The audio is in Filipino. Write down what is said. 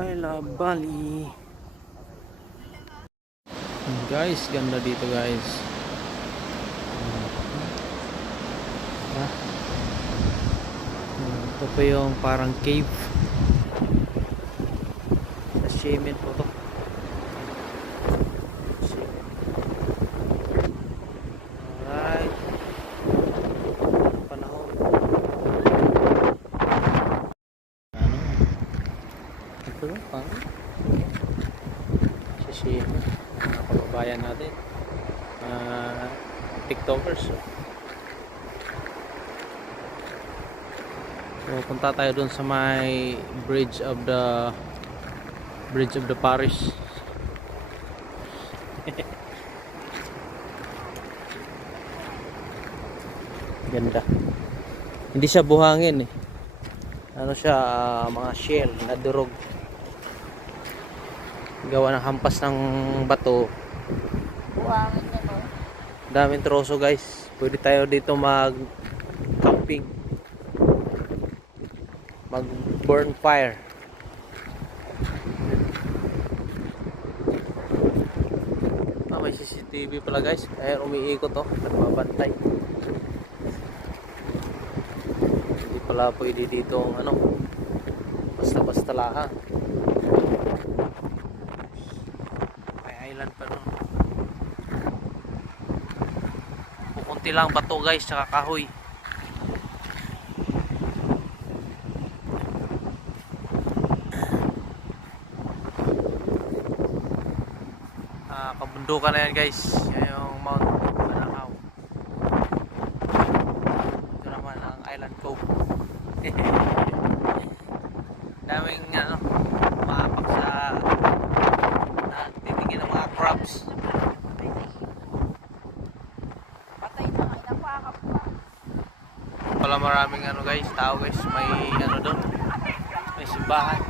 I love Bali. Guys, ganda dito guys. Ah, ito po yung parang cave. Sa Xiamen po to. Alright. Panahon. Ano? Ito lang parang sa Xiamen. Mga kababayan natin. TikTokers. So punta tayo dun sa may bridge of the Paris. Ganda. Hindi siya buhangin eh. Ano siya, mga shell na durog. Gawa ng hampas ng bato. Buhangin na no. Daming troso guys. Pwede tayo dito mag camping. Mag burn fire. May CCTV pala guys. Kaya umiikot to. Nagbabantay. Hindi pala pwede dito ano. Basta-basta lang. May island pa nun. Pukunti lang bato guys. Tsaka kahoy. Kabundukan na yan guys. Yan yung Mount Banahaw. Ito naman ang Island Cove. Daming ano, maapak sa titingin ng mga crabs. Patay na nga, napakap pa. Pala maraming ano guys, tao guys. May ano doon. May simbahan.